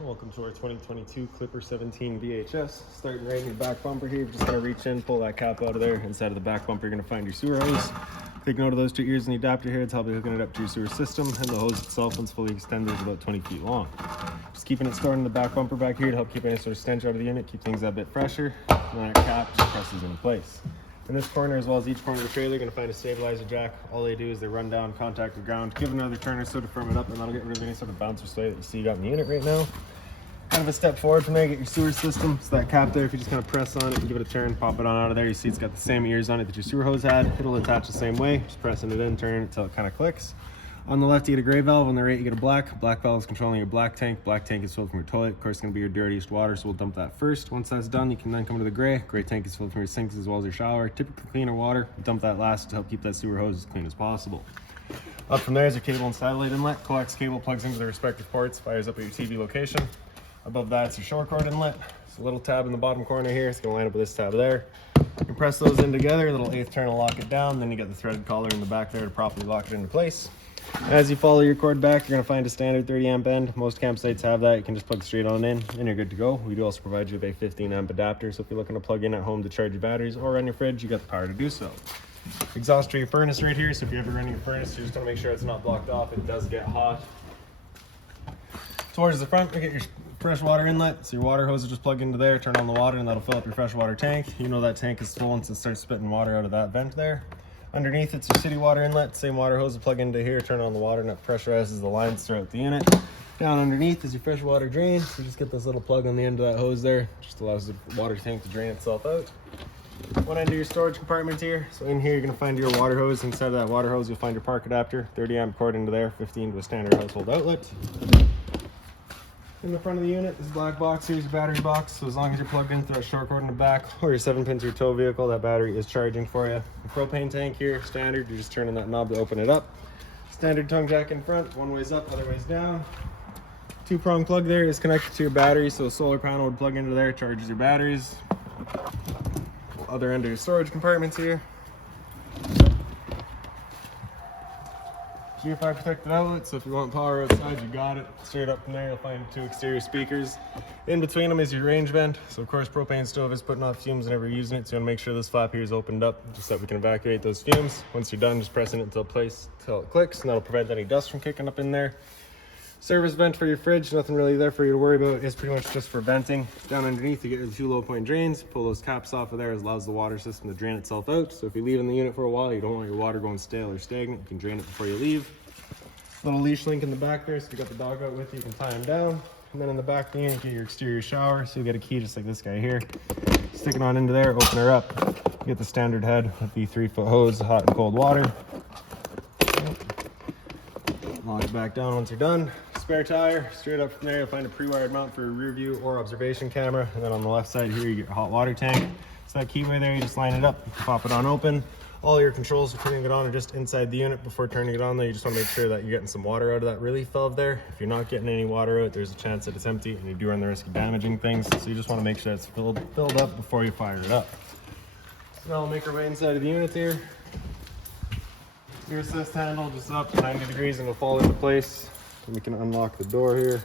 Welcome to our 2022 Clipper 17 VHS. Starting right in your back bumper here, you're just gonna reach in, pull that cap out of there. Inside of the back bumper, you're gonna find your sewer hose. Take note of those two ears and the adapter here. It's helping hooking it up to your sewer system. And the hose itself, once fully extended, is about 20 feet long. Just keeping it stored in the back bumper back here to help keep any sort of stench out of the unit, keep things a bit fresher. And then that cap just presses into place. In this corner, as well as each corner of the trailer, you're going to find a stabilizer jack. All they do is they run down, contact the ground, give another turn or so to firm it up, and that'll get rid of any sort of bounce or sway that you see you got in the unit right now. Kind of a step forward from there, get your sewer system. So that cap there, if you just kind of press on it and give it a turn, pop it on out of there, you see it's got the same ears on it that your sewer hose had. It'll attach the same way, just pressing it in, turning it until it kind of clicks. On the left, you get a gray valve. On the right, you get a black. Black valve is controlling your black tank. Black tank is filled from your toilet. Of course, it's going to be your dirtiest water, so we'll dump that first. Once that's done, you can then come to the gray. Gray tank is filled from your sinks as well as your shower. Typically cleaner water. Dump that last to help keep that sewer hose as clean as possible. Up from there is your cable and satellite inlet. Coax cable plugs into the respective ports, fires up at your TV location. Above that, it's your shore cord inlet. It's a little tab in the bottom corner here. It's going to line up with this tab there. You can press those in together. A little eighth turn will lock it down. Then you get the threaded collar in the back there to properly lock it into place. As you follow your cord back, you're going to find a standard 30 amp end. Most campsites have that. You can just plug straight on in and you're good to go. We do also provide you with a 15 amp adapter, so if you're looking to plug in at home to charge your batteries or run your fridge, you got the power to do so. Exhaust for your furnace right here, so if you're ever running your furnace, you just want to make sure it's not blocked off. It does get hot. Towards the front, you get your fresh water inlet, so your water hose will just plug into there, turn on the water, and that'll fill up your freshwater tank. You know that tank is full once it starts spitting water out of that vent there. Underneath, it's your city water inlet. Same water hose will plug into here, turn on the water, and that pressurizes the lines throughout the unit. Down underneath is your freshwater drain. So you just get this little plug on the end of that hose there. Just allows the water tank to drain itself out. One end of your storage compartment here. So in here, you're going to find your water hose. Inside of that water hose, you'll find your park adapter. 30 amp cord into there, 15 to a standard household outlet. In the front of the unit, this black box, here's your battery box. So as long as you're plugged into that short cord in the back or your 7-pin to your tow vehicle, that battery is charging for you. The propane tank here, standard, you're just turning that knob to open it up. Standard tongue jack in front, one way's up, other way's down. 2-prong plug there is connected to your battery, so a solar panel would plug into there, charges your batteries. Other end of your storage compartments here. G5 protected outlet, so if you want power outside, you got it. Straight up from there, you'll find 2 exterior speakers. In between them is your range vent. So of course, propane stove is putting off fumes whenever you're using it, so you want to make sure this flap here is opened up, just so that we can evacuate those fumes. Once you're done, just pressing it until it clicks, and that'll prevent any dust from kicking up in there. Service vent for your fridge, nothing really there for you to worry about. It's pretty much just for venting. Down underneath, you get the 2 low point drains. Pull those caps off of there, it allows the water system to drain itself out. So if you leave in the unit for a while, you don't want your water going stale or stagnant, you can drain it before you leave. Little leash link in the back there, so if you got the dog out with you, you can tie him down. And then in the back of the unit, you get your exterior shower. So you get a key just like this guy here. Stick it on into there, open her up. You get the standard head with the 3-foot hose, hot and cold water. Lock it back down once you're done. Spare tire, straight up from there, you'll find a pre-wired mount for a rear view or observation camera. And then on the left side here, you get your hot water tank. So that keyway there, you just line it up, you can pop it on open. All your controls for turning it on are just inside the unit. Before turning it on though, you just want to make sure that you're getting some water out of that relief valve there. If you're not getting any water out, there's a chance that it's empty and you do run the risk of damaging things. So you just want to make sure it's filled up before you fire it up. So now we'll make our way inside of the unit here. Your assist handle just up to 90 degrees and it'll fall into place. And we can unlock the door here.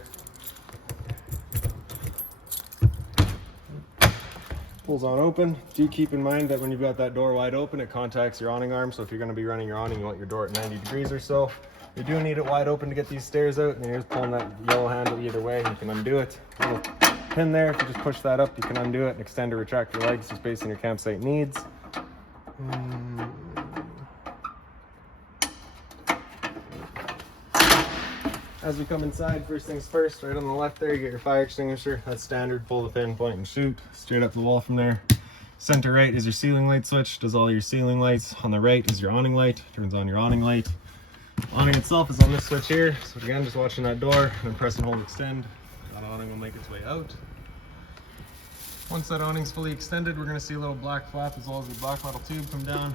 Pulls on open. Do keep in mind that when you've got that door wide open, it contacts your awning arm. So if you're going to be running your awning, you want your door at 90 degrees or so. You do need it wide open to get these stairs out. And you're just pulling that yellow handle either way. You can undo it. Little pin there. If you just push that up, you can undo it and extend or retract your legs just based on your campsite needs. As we come inside, first things first, right on the left there, you get your fire extinguisher. That's standard, pull the pin, point and shoot. Straight up the wall from there. Center right is your ceiling light switch, does all your ceiling lights. On the right is your awning light, turns on your awning light. Awning itself is on this switch here. So again, just watching that door, and then press and hold extend. That awning will make its way out. Once that awning's fully extended, we're gonna see a little black flap as well as the black metal tube come down.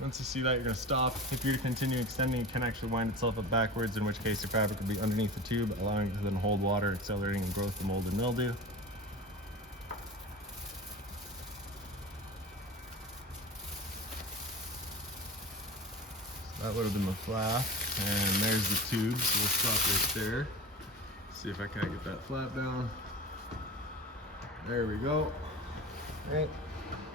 Once you see that, you're going to stop. If you're to continue extending, it can actually wind itself up backwards, in which case your fabric will be underneath the tube, allowing it to then hold water, accelerating the growth of mold and mildew. So that would have been the flap, and there's the tube, so we'll stop right there. See if I can get that flap down. There we go. All right.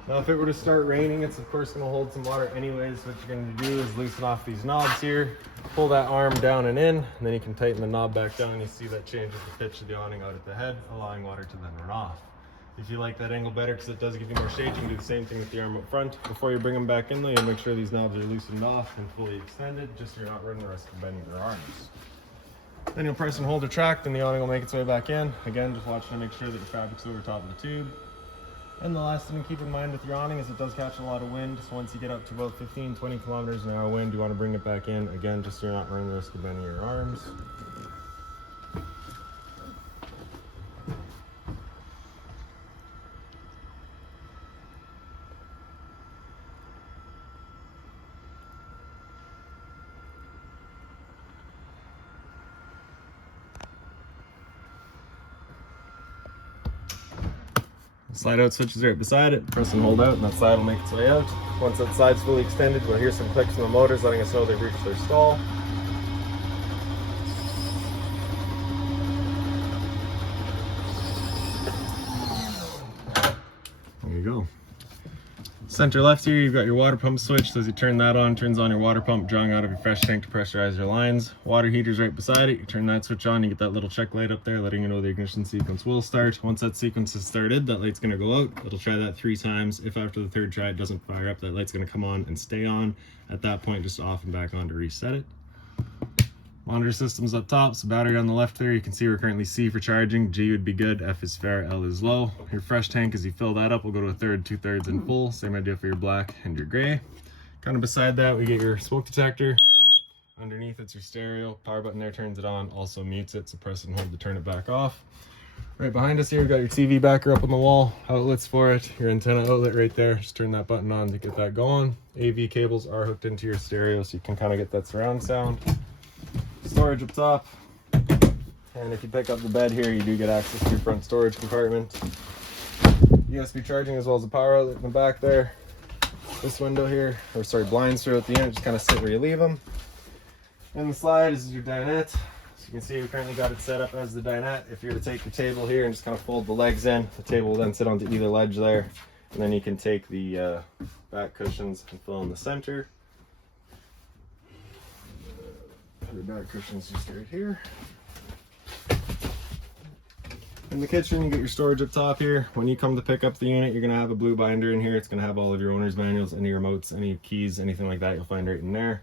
Now if it were to start raining, it's of course gonna hold some water anyways. What you're gonna do is loosen off these knobs here, pull that arm down and in, and then you can tighten the knob back down. You see that changes the pitch of the awning out at the head, allowing water to then run off. If you like that angle better, because it does give you more shade, you can do the same thing with the arm up front. Before you bring them back in though, you make sure these knobs are loosened off and fully extended, just so you're not running the risk of bending your arms. Then you'll press and hold retract and the awning will make its way back in. Again, just watch to make sure that your fabric's over top of the tube. And the last thing to keep in mind with your awning is it does catch a lot of wind. So once you get up to about 15-20 kilometers an hour wind, you want to bring it back in. Again, just so you're not running the risk of bending your arms. Slide out switch is right beside it. Press and hold out and that slide will make its way out. Once that slide's fully extended, we'll hear some clicks from the motors letting us know they've reached their stall. There you go. Center left here, you've got your water pump switch. So as you turn that on, turns on your water pump, drawing out of your fresh tank to pressurize your lines. Water heater's right beside it. You turn that switch on, you get that little check light up there letting you know the ignition sequence will start. Once that sequence is started, that light's gonna go out. It'll try that 3 times. If after the 3rd try it doesn't fire up, that light's gonna come on and stay on. At that point, just off and back on to reset it. Monitor system's up top, so battery on the left there, you can see we're currently C for charging, G would be good, F is fair, L is low. Your fresh tank, as you fill that up, will go to 1/3, 2/3 and full. Same idea for your black and your gray. Kind of beside that, we get your smoke detector. Underneath it's your stereo, power button there turns it on, also mutes it, so press and hold to turn it back off. Right behind us here, we've got your TV backer up on the wall, outlets for it, your antenna outlet right there, just turn that button on to get that going. AV cables are hooked into your stereo, so you can kind of get that surround sound. Storage up top, and if you pick up the bed here, you do get access to your front storage compartment. USB charging as well as a power outlet in the back there. This window here, or sorry, blinds throughout the unit, just kind of sit where you leave them. In the slide is your dinette. So you can see we currently got it set up as the dinette. If you were to take your table here and just kind of fold the legs in, the table will then sit onto either ledge there, and then you can take the back cushions and fill in the center. The back cushion's just right here. In the kitchen, you get your storage up top here. When you come to pick up the unit, you're gonna have a blue binder in here. It's gonna have all of your owner's manuals, any remotes, any keys, anything like that, you'll find right in there.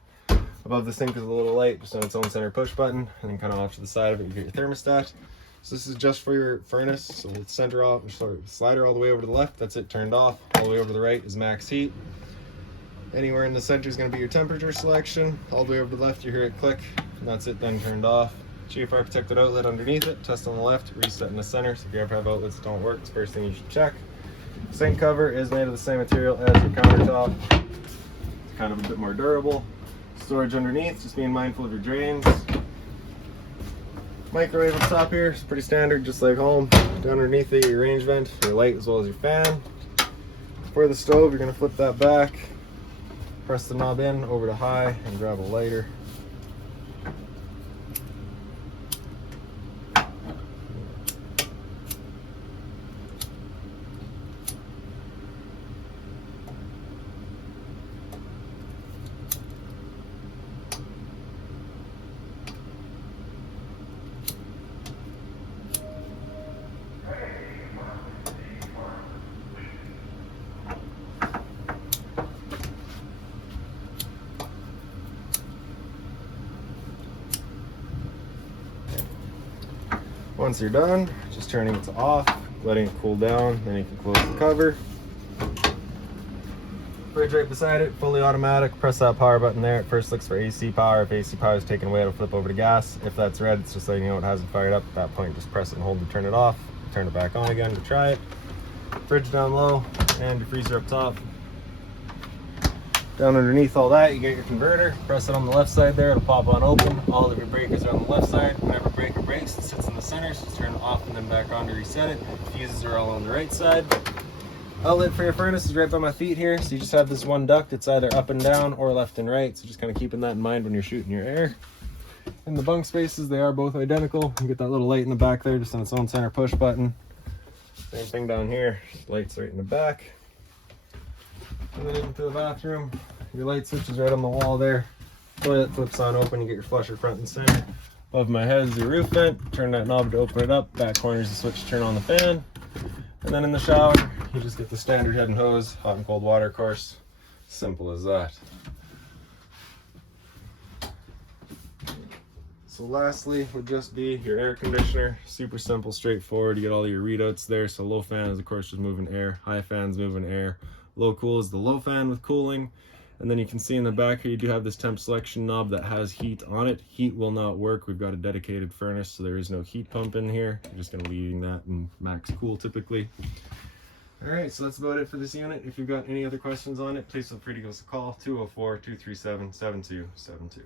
Above the sink is a little light, just on its own center push button, and then kind of off to the side of it, you get your thermostat. So this is just for your furnace. So it's center off, sorry, slider all the way over to the left, that's it turned off. All the way over to the right is max heat. Anywhere in the center is going to be your temperature selection. All the way over to the left, you hear it click, and that's it then turned off. GFR protected outlet underneath it, test on the left, reset in the center. So if you ever have outlets that don't work, it's the first thing you should check. Sink cover is made of the same material as your countertop. It's kind of a bit more durable. Storage underneath, just being mindful of your drains. Microwave up top here, it's pretty standard, just like home. Down underneath it, your range vent, your light as well as your fan. For the stove, you're going to flip that back. Press the knob in over to high and grab a lighter. Once you're done, just turning it to off, letting it cool down, then you can close the cover. Fridge right beside it, fully automatic. Press that power button there. It first looks for AC power. If AC power is taken away, it'll flip over to gas. If that's red, it's just letting you know it hasn't fired up. At that point, just press it and hold to turn it off. Turn it back on again to try it. Fridge down low, and your freezer up top. Down underneath all that, you get your converter. Press it on the left side there, it'll pop on open. All of your breakers are on the left side. Whenever breaker breaks, it sits in the center, so just turn it off and then back on to reset it. Fuses are all on the right side. Outlet for your furnace is right by my feet here, so you just have this one duct. It's either up and down or left and right, so just kind of keeping that in mind when you're shooting your air. In the bunk spaces, they are both identical. You get that little light in the back there, just on its own center push button. Same thing down here, lights right in the back. And then into the bathroom, your light switch is right on the wall there. Toilet flips on open, you get your flusher front and center. Above my head is your roof vent. Turn that knob to open it up. Back corner is the switch to turn on the fan. And then in the shower, you just get the standard head and hose, hot and cold water course. Simple as that. So lastly would just be your air conditioner. Super simple, straightforward. You get all your readouts there. So low fan is of course just moving air, high fan's moving air. Low cool is the low fan with cooling. And then you can see in the back here you do have this temp selection knob that has heat on it. Heat will not work. We've got a dedicated furnace, so there is no heat pump in here. You're just going to be using that in max cool typically. Alright, so that's about it for this unit. If you've got any other questions on it, please feel free to give us a call, 204-237-7272.